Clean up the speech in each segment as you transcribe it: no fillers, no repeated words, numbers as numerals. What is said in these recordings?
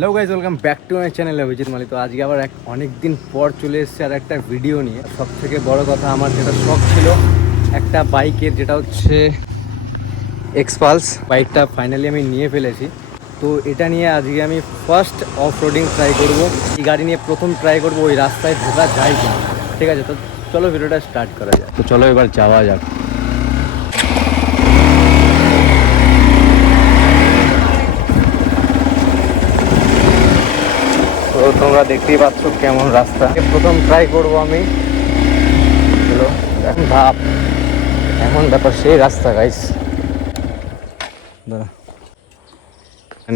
Hello guys, welcome back to my channel Abhijit Mali. তো আজকে আবার অনেক দিন পর চলে এসেছে আর একটা ভিডিও নিয়ে। সব থেকে বড় কথা, আমার যেটা শখ ছিল একটা বাইকের, যেটা হচ্ছে এক্সপালস বাইকটা, ফাইনালি আমি নিয়ে ফেলেছি। তো এটা নিয়ে আজকে আমি ফার্স্ট অফ রোডিং ট্রাই করবো। এই গাড়ি নিয়ে প্রথম ট্রাই করবো ওই রাস্তায় ঢোকা যায় কিনা। ঠিক আছে, তো চলো ভিডিওটা স্টার্ট করা যায়। তো চলো এবার যাওয়া যাক। তো তোমরা দেখতেই পাচ্ছ কেমন রাস্তা। প্রথম ট্রাই করবো আমি। চলো, এখন ভাব এমন ব্যাপার, সেই রাস্তা গাইস।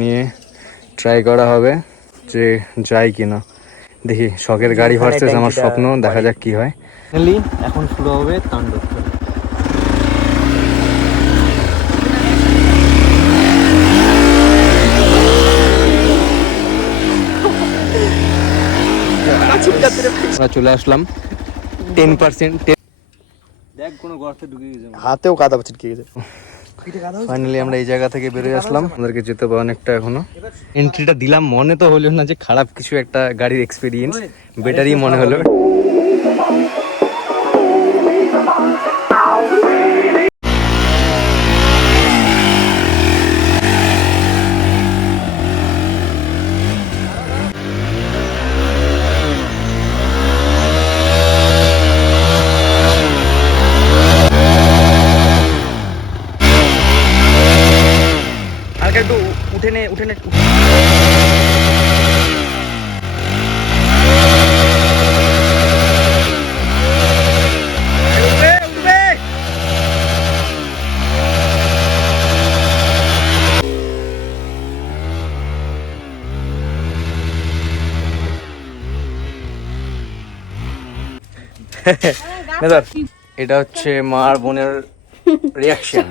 নিয়ে ট্রাই করা হবে যে যায় কিনা। দেখি, শখের গাড়ি ভার্সেস আমার স্বপ্ন, দেখা যাক কি হয়। এখন শুরু হবে তাণ্ডব। আমরা চলে আসলাম 10%। দেখ, কোনো গর্তে ঢুকে গেছে, হাতেও কাদা ছিটকে গেছে। ফাইনালি আমরা এই জায়গা থেকে বেরিয়ে আসলাম। আমাদেরকে যেতে হবে অনেকটা এখনো। এন্ট্রিটা দিলাম, মনে তো হলো না যে খারাপ কিছু একটা গাড়ির এক্সপিরিয়েন্স, বেটারই মনে হলো। একটু উঠে নে। এটা হচ্ছে মা আর বোনের রিয়াকশন।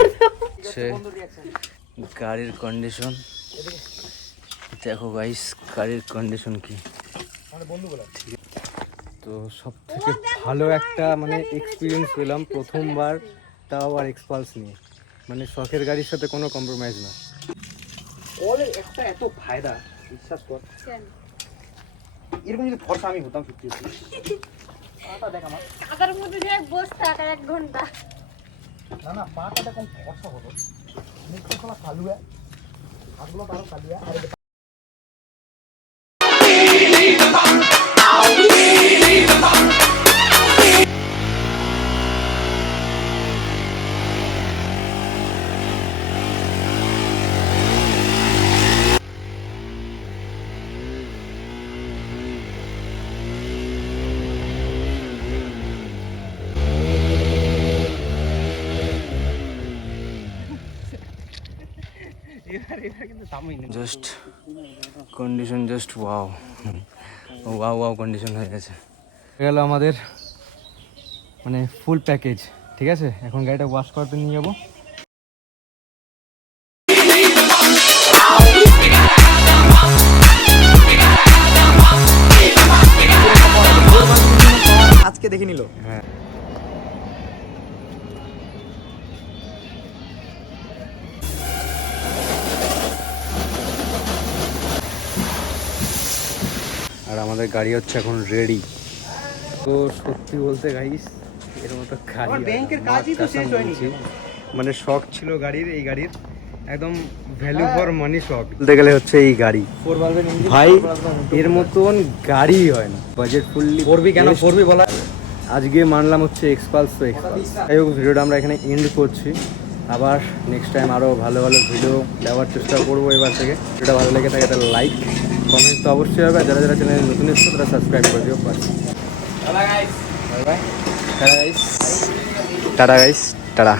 গাড়ির কন্ডিশন দেখো গাইস, গাড়ির কন্ডিশন কি। তো সব থেকে ভালো একটা এক্সপিরিয়েন্স পেলাম প্রথমবার, তাও আর এক্সপালস নিয়ে। শখের গাড়ির সাথে কোনো কম্প্রোমাইজ না। ওদের একটা এত ফায়দা, বিশ্বাস কর। এরকম যদি ভরসা আমি হতাম সত্যি সত্যি। পাটা দেখ আমার কাদার মধ্যে যে বসে থাকা 1 ঘন্টা। না পাটা দেখ কোন ভরসা হলো। মুখটা খোলা কালুয়া, হাতগুলো আরো কালুয়া। Just condition, just wow wow wow condition হয়ে গেছে। গেল আমাদের ফুল প্যাকেজ। ঠিক আছে, এখন গাড়িটা ওয়াশ করতে নিয়ে যাবো। আজকে দেখে নিল। হ্যাঁ, আর আমাদের গাড়ি হচ্ছে এখন রেডি। তো সত্যি বলতে গাইস, এর মতো গাড়ি ব্যাংকের কাজই তো শেষ হয়নি। শখ ছিল গাড়ির, এই গাড়ির একদম ভ্যালু ফর মানি শখ বলতে গেলে হচ্ছে এই গাড়ি। ভাই, এর মতন গাড়ি হয় না। বাজেট ফুললি করবি কেন করবি বলা। আজকে মানলাম হচ্ছে এক্সপালস। তো এক্সপালস যাই হোক, ভিডিওটা আমরা এখানে এন্ড করছি। আবার নেক্সট টাইম আরও ভালো ভালো ভিডিও দেওয়ার চেষ্টা করবো এবার থেকে। ভিডিওটা ভালো লেগে থাকে তাহলে লাইক কমেন্ট তো অবশ্যই হবে। যারা যারা চ্যানেলে নতুন এসছো তারা সাবস্ক্রাইব করে দিও। Bye bye. Tata guys, tata.